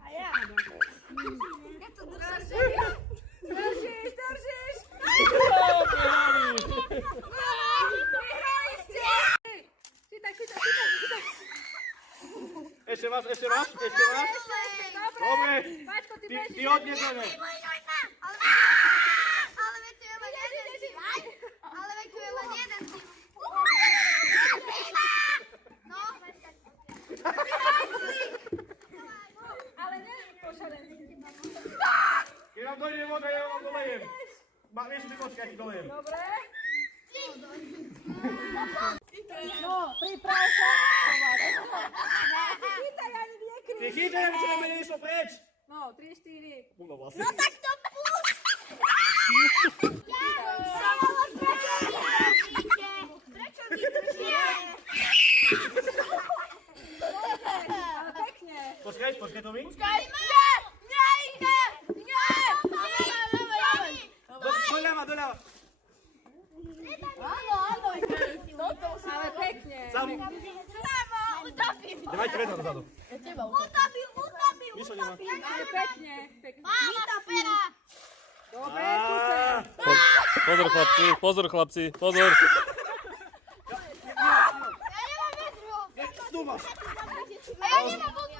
A ja. Ja to držím. Držiš, držiš. Vyhrali ste. Chytaj. Ešte máš. Dobre. Paťko, ty Ty bežíš. odneseme. Ale veď tu je len jeden tým. Ale veď tu je len jeden tým. No. Ale neviem pošalenský. Keď vám dojde voda, ja vám dolejem. Vieš, ty počkaj, ti dolejem. Dobre. No, priprav sa. Chytaj, ani nekryj. Ty chytaj, aby sa na mene nešlo preč. No, 3, 4. No vlastne. Tak to pust! Som mala prečo vydržíte? Prečo vydržíte? Ale pekne. Počkaj, to mi. Doľava. Ale pekne. Sam. Dávajte vedno dozadu. Utopil. Nič to nemá. Ale pekne. Mama, pera. Dobre, super. Pozor chlapci, pozor. Ja nemám vedro. Tu máš. A ja nemám vodu.